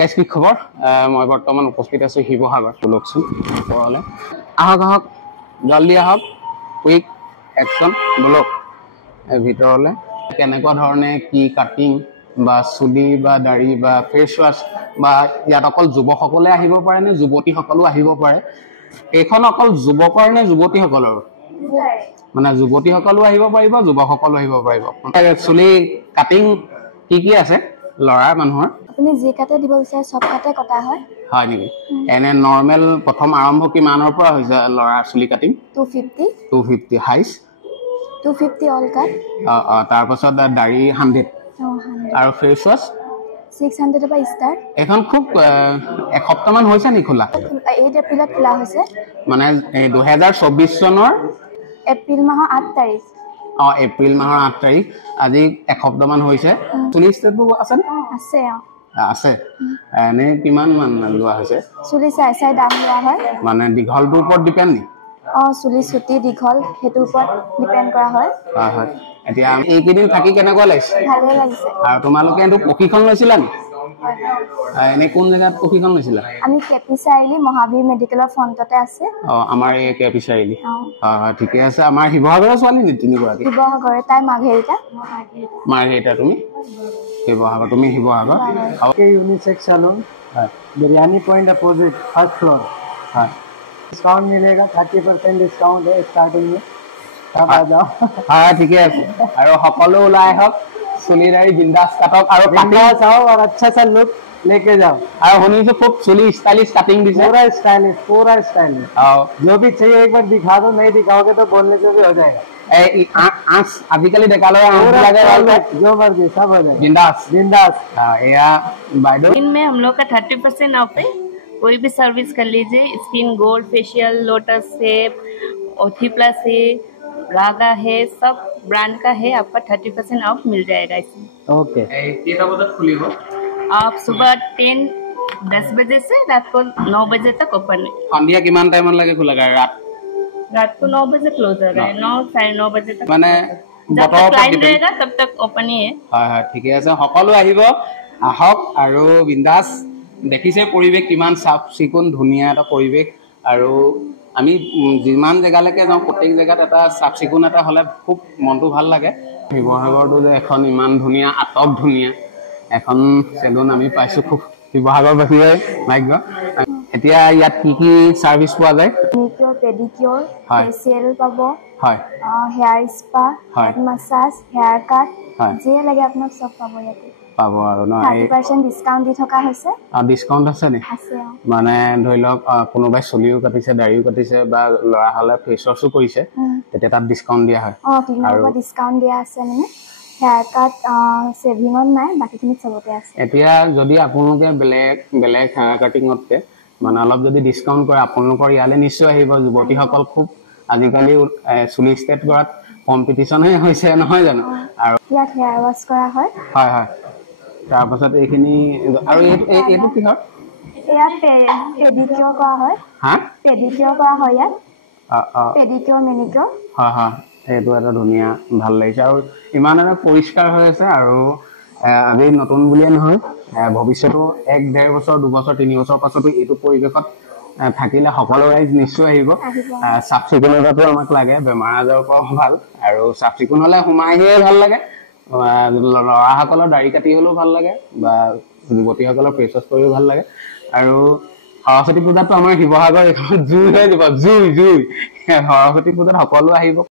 guys কি খবৰ মই বৰ্তমান উপস্থিত আছো শিৱসাগৰ লকচোন ওপৰলে আহক জলদি আহক কুইক একচন ব্লক ভিতৰলে কেনেকুৱা ধৰণে কি কাটিং বা চুলি বা দাড়ি বা ফেচ ৱাছ বা ইয়াত অকল যুৱকসকলে আহিব পাৰে নে যুৱতীসকলো আহিব পাৰে এইখন অকল যুৱকৰ নে যুৱতীসকলৰ মানে যুৱতীসকলো আহিব পাৰিব যুৱকসকলো আহিব পাৰিব চুলি কাটিং কি আছে লৰা মানুহৰ আপুনি যে কাটে দিব বিচাৰে সব কাটে কটা হয় হয় নেকি এনে নৰমাল প্ৰথম আৰম্ভ কি মানৰ পৰা হৈছে লৰা চুলি কাটিং 250 হাইস 250 অল কাট তাৰ পাছত দাড়ি 100 আৰু ফেস ওয়াশ 600 পৰা স্টাৰ্ট এখন খুব এক সপ্তাহ মান হৈছে নি খোলা 8 এপ্ৰিলত খোলা হৈছে মানে 2024 চনৰ এপ্ৰিল মাহৰ 8 তাৰিখ এপ্ৰিল মাহৰ 8 তাৰিখ আজি এক সপ্তাহ মান হৈছে চুলি ষ্টেপটো আছে আছে আছে এনে কিমান মান লোৱা হৈছে চুলি চাই দাম লোৱা হয় মানে দীঘলটোৰ ওপৰত ডিপেন্ড নি চুলি ছুটি দীঘল হেতুৰ ওপৰত ডিপেন্ড কৰা হয় হয় এতিয়া আমি এইকেইদিন থাকি কেনেকুৱা লাগিছে ভালে লাগিছে আৰু তোমালোকে এটো প্ৰশিক্ষণ লৈছিলা নি এনে কোন জায়গাত প্ৰশিক্ষণ লৈছিলা আমি কেপি চাৰিলি মহাবীৰ মেডিকেলৰ ফ্ৰণ্টতে আছে আমাৰ এই কেপি চাৰিলি হয় ঠিকে আছে আমাৰ শিৱসাগৰৰ ছোৱালী নি তিনিগৰাকী শিৱসাগৰ তাই মাৰ্ঘেৰিটা তুমি শিৱসাগৰ তুমি Sivasagar okay unisex salon biryani point opposite first floor हाँ डिस्काउंट मिलेगा 30% डिस्काउंट है स्टार्टिंग में तब आ जाओ हाँ ठीक है और সকলো ওলাই হক চুলি দাড়ি বিন্দাস কাটক আৰু बिंदास आओ और अच्छा सा लुक लेके जाओ আৰু শুনিছো খুব চুলি স্টাইলিশ কাটিং দিছে पूरा स्टाइलिश जो भी चाहिए एक बार दिखा दो नहीं दिखाओगे तो बोलने से भी हो जाएगा আজিকালি দেখালে जो मर्जी सब हो जाएगा बिंदास या बाइडो इनमें हम लोग का 30% ऑफ है कोई भी सर्विस कर लीजिए skin gold facial lotus shape ओथी प्लस है रागा है सब ब्रांड का है आपका 30% ऑफ मिल जाएगा इसमें ओके आप सुबह 10 बजे से रात को 9 बजे तक ओपन है সন্ধিয়া কিমান টাইম লাগে খোলা रात को 9 बजे क्लोज हो रहा है 9 9:30 बजे तक माने जब तक क्लाइंट रहेगा तब तक ओपन ही है হয় ঠিক আছে সকলো আহিব আহক আৰু বিন্দাস দেখিছে পৰিবেশ কিমান সাফ চিকুন ধুনিয়া এটা পৰিবেশ আৰু আমি যিমান জেগালৈকে যাওঁ প্ৰত্যেক জেগাত এটা সাফ চিকুন এটা হলে খুব মনটো ভাল লাগে শিৱসাগৰটো যে এখন ইমান ধুনিয়া আটক ধুনিয়া এখন সেলুন আমি পাইছো খুব শিৱসাগৰবাসীয়ে ভাগ্য এতিয়া ইয়াত কি সাৰ্ভিস পোৱা যায় মেনিকিউৰ পেডিকিউৰ ফেচিয়েল পাব হয় hair spa head massage hair cut হয় যে লাগে আপোনাক সব পাব ইয়াতে পাব আৰু ন 30% ডিসকাউন্ট দি থকা হৈছে ডিসকাউন্ট আছে নি আছে মানে ধৰি লওক কোনোবাই চুলিও কাটিছে দাড়িও কাটিছে বা লৰা হলে ফেচ ওয়াশও কৰিছে তেতিয়া তাত ডিসকাউন্ট দিয়া হয় আৰু ডিসকাউন্ট দিয়া আছে মানে হেয়াৰ কাট সেভিংত নাই বাকিখিনি সবতে আছে এতিয়া যদি আপোনালোকে বেলেগ হেয়াৰ কাটিংতকে মানে অলপ যদি ডিসকাউন্ট কৰে আপোনালোকৰ ইয়ালে নিশ্চয় আহিব যুৱতীসকল খুব আজিকালি চুলি ষ্টেট কৰাত কম্পিটিশন হৈছে নহয় জানো আৰু ইয়াত হেয়াৰ ওয়াশ কৰা হয় হয় তাৰ পাছত এইখিনি আৰু এইটো কি হয় ইয়াত পেডিকিউৰ কৰা হয় হা পেডিকিউৰ কৰা হয় ইয়াত পেডিকিউৰ মেনিকিউৰ হয় এইটো এটা ধুনীয়া ভাল লাগিছে আৰু ইমান এটা পৰিষ্কাৰ হৈ আছে আৰু আজি নতুন বুলিয়ে নহয় ভৱিষ্যতো 1-1.5 বছৰ 2 বছৰ 3 বছৰ পাছতো এইটো পৰিৱেশত থাকিলে সকলো ৰাইজ নিশ্চয় আহিব সাফ চিকুণতাটো আমাক লাগে বেমাৰ আজাৰৰ পৰা ভাল আৰু সাফ চিকুণ হলে সোমাইহে ভাল লাগে লৰাসকলৰ দাড়ি কাটি হলেও ভাল লাগে বা যুৱতীসকলৰ ফেচ ওয়াশ কৰিও ভাল লাগে আৰু সৰস্বতী পূজাতো আমাৰ শিৱসাগৰ এখন জুই হৈ যাব জুই সৰস্বতী পূজাত সকলো আহিব